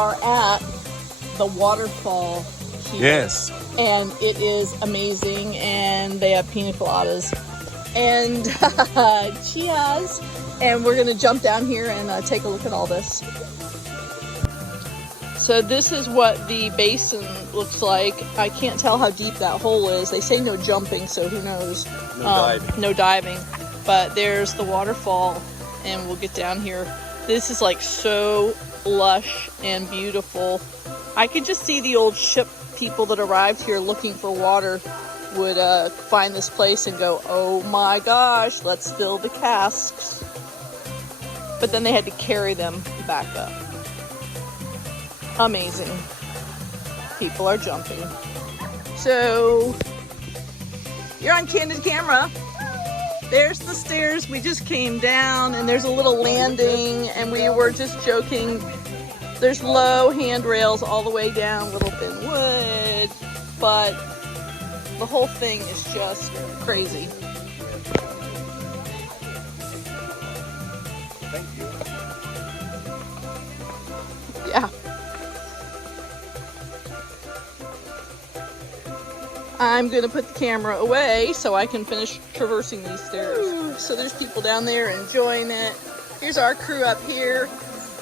Are at the waterfall here. Yes. And it is amazing, and they have pina coladas and cheers. And we're gonna jump down here and take a look at all this. So this is what the basin looks like. I can't tell how deep that hole is. They say no jumping, so who knows? No diving. No diving. But there's the waterfall, and we'll get down here. This is like so lush and beautiful. I could just see the old ship people that arrived here looking for water would find this place and go, oh my gosh, let's fill the casks. But then they had to carry them back up. Amazing. People are jumping. So you're on candid camera. There's the stairs. We just came down, and there's a little landing, and we were just joking. There's low handrails all the way down, little thin wood, but the whole thing is just crazy. Thank you. Yeah. I'm gonna put the camera away so I can finish traversing these stairs. So there's people down there enjoying it. Here's our crew up here.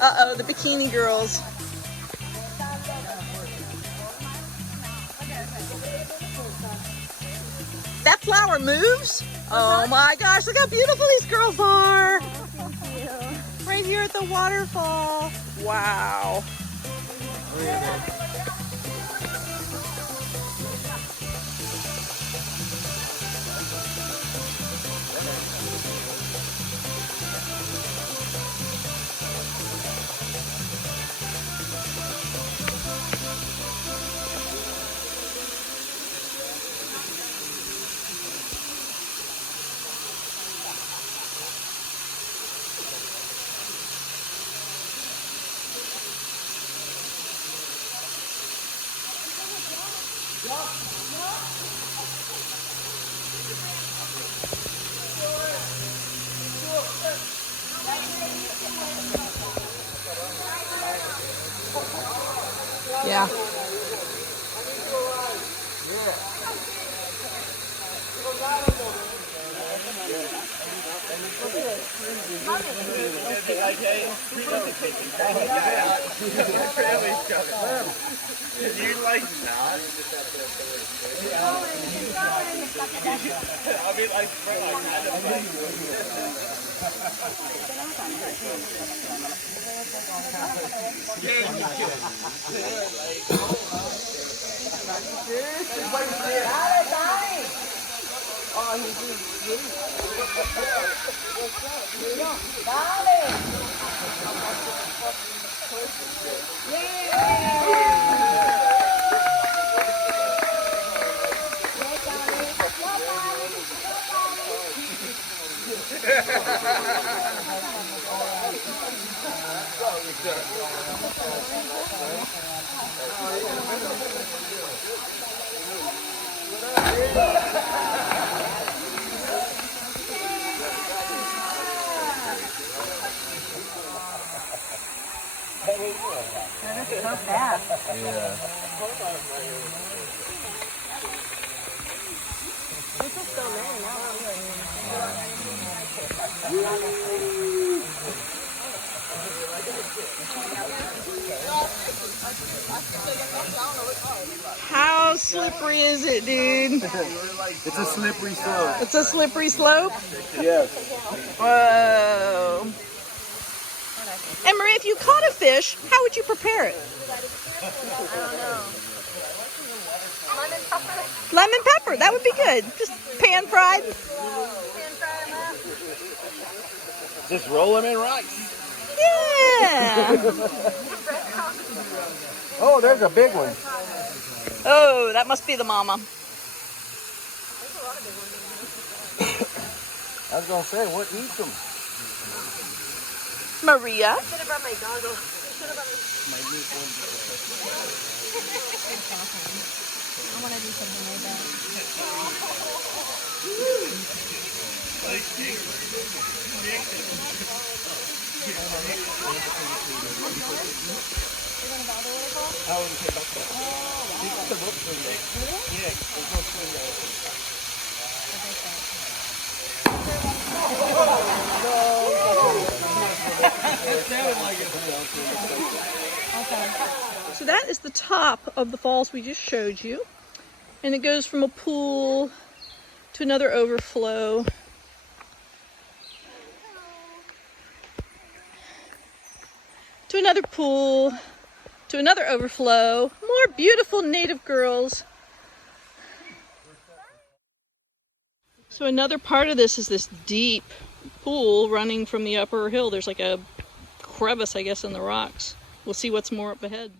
Uh-oh, the bikini girls. That flower moves? Oh my gosh, look how beautiful these girls are. Thank you. Right here at the waterfall. Wow. Yeah. So fast. Yeah. This is so many now. How slippery is it, dude? It's a slippery slope. It's a slippery slope? Yes. Whoa. And Marie, if you caught a fish, how would you prepare it? I don't know. Lemon pepper. Lemon pepper, that would be good. Just pan fried. Pan fry them up. Just roll them in rice. Yeah. Oh, there's a big one. Oh, that must be the mama. There's a lot of big ones. I was going to say, what eats them? Maria. I should have brought my goggles. I should have brought my... I want to do something like that. going to bother waterfall? I wouldn't say about that. You got the rope swing there. Yeah, there's no swing there. So that is the top of the falls we just showed you. And it goes from a pool to another overflow. To another pool, to another overflow. More beautiful native girls. So another part of this is this deep pool running from the upper hill. There's like a crevice, I guess, in the rocks. We'll see what's more up ahead.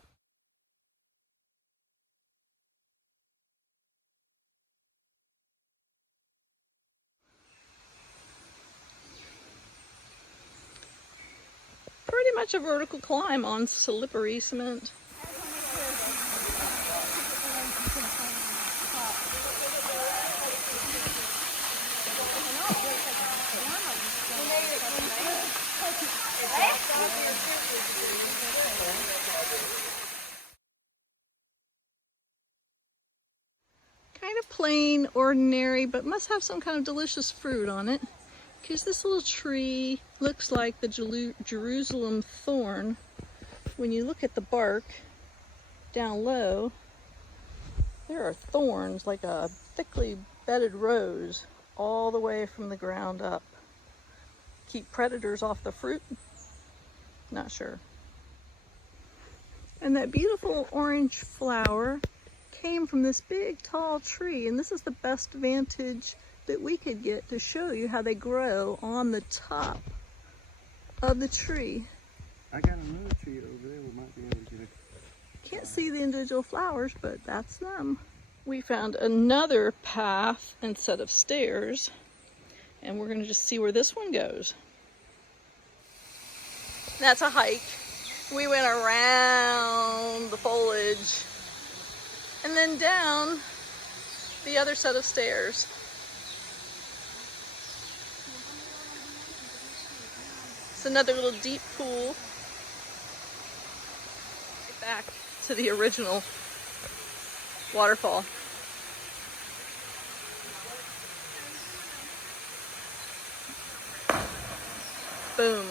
Pretty much a vertical climb on slippery cement. Kind of plain, ordinary, but must have some kind of delicious fruit on it. Because this little tree looks like the Jerusalem thorn. When you look at the bark down low, there are thorns like a thickly bedded rose all the way from the ground up. Keep predators off the fruit? Not sure. And that beautiful orange flower came from this big tall tree, and this is the best vantage that we could get to show you how they grow on the top of the tree. I got another tree over there. We might be able to get it. Can't see the individual flowers, but that's them. We found another path and set of stairs, and we're going to just see where this one goes. That's a hike. We went around the foliage and then down the other set of stairs. It's another little deep pool. Back to the original waterfall. Boom.